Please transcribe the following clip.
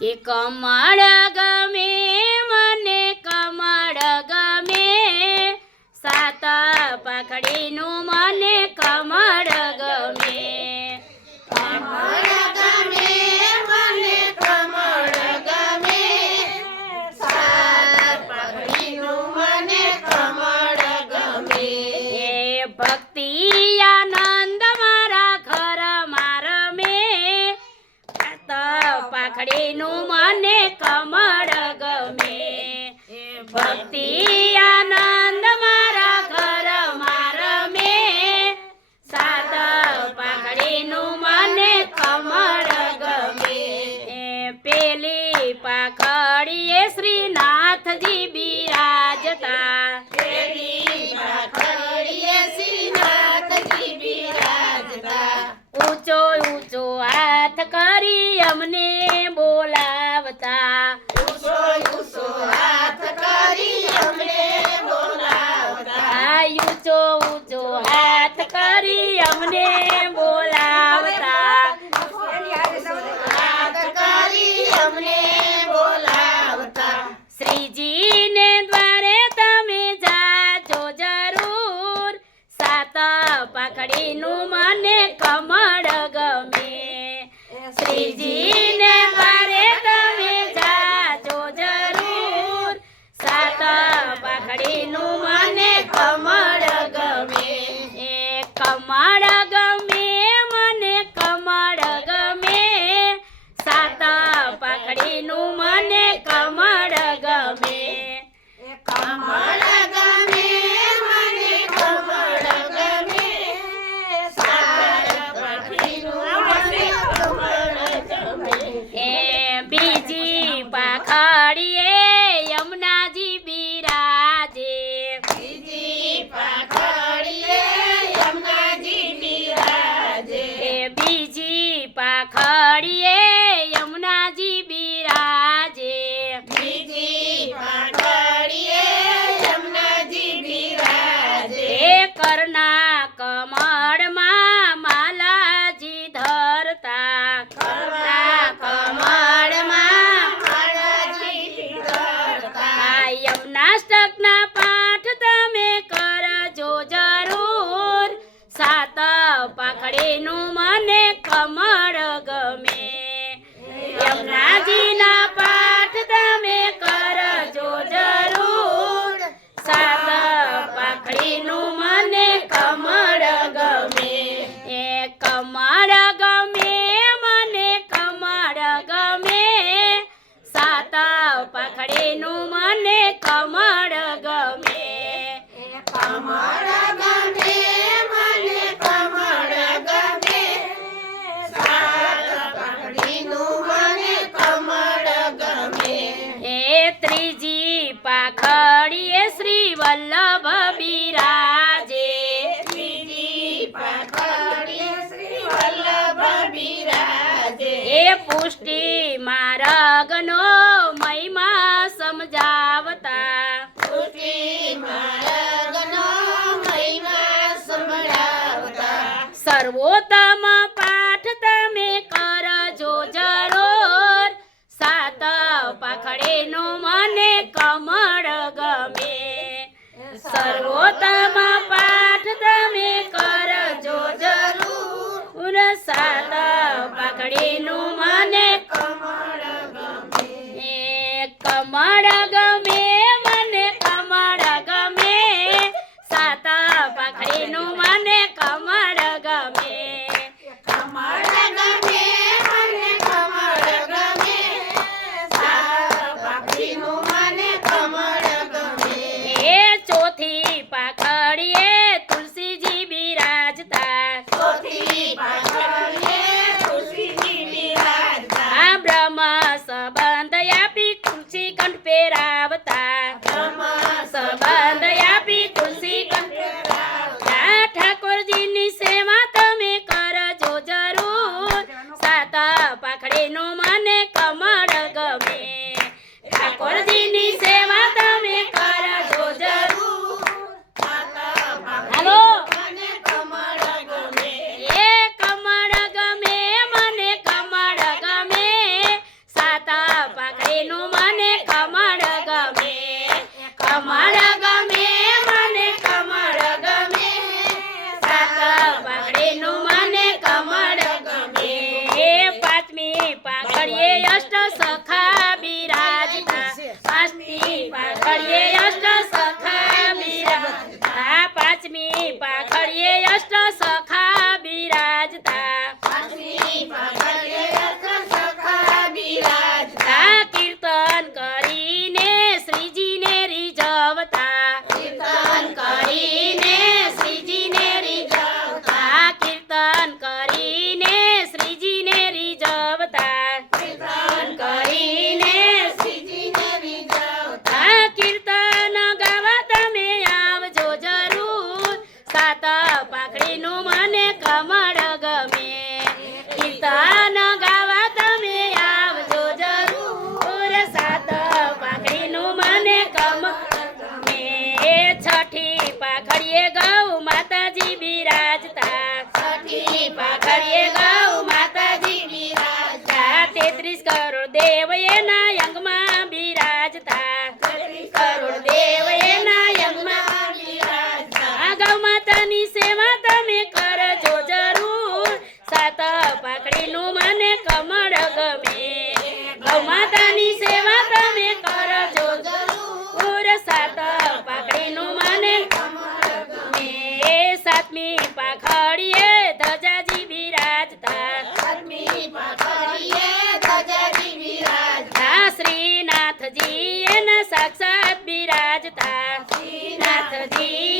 એ કમળ ગમે રાખડીનું મને કમળ ગમે. ભક્તિ આનંદ મારા ઘર માર મે સાત પાઘડીનું મને કમળ ગમે. પેલી પાઘડીએ શ્રીનાથજી બિરાજતા. અમને બોલાવતા. બોલાવતા. શ્રીજીને દ્વારે તમે જાજો જરૂર. સાત પાખડીનું મને કમળ ગમે. શ્રીજીને દ્વારે તમે જાજો જરૂર. સાત પાખડીનું મને કમળ કરના કમળમાં માલાજી ધરતા. કરના કમળમાં માલાજી ધરતા. યમનાષ્ટકના પાઠ તમે કરજો જરૂર. સાત પાખડીનું મને કમળ પાખડીએ શ્રી વલ્લભ બિરાજે. શ્રીજી પાખડીએ શ્રી પુષ્ટિ મારગનો સાત પકડીનું મને એનો મને કમળ ગમે. ઠાકોરજીની સેવા પાઘડીએ અષ્ટ સખા બિરાજતા. પાંચમી પાઘડીએ અષ્ટ સખા બિરાજતા. પાંચમી પાઘડીએ અષ્ટ સખા પાખડીનું મને કમળ ગમે. કીર્તન ગાવા તમે આવજો જરૂર. સાત પાખડીનું મને કમળ છઠી પાખડીએ ગૌ માતા કાશીનાથજી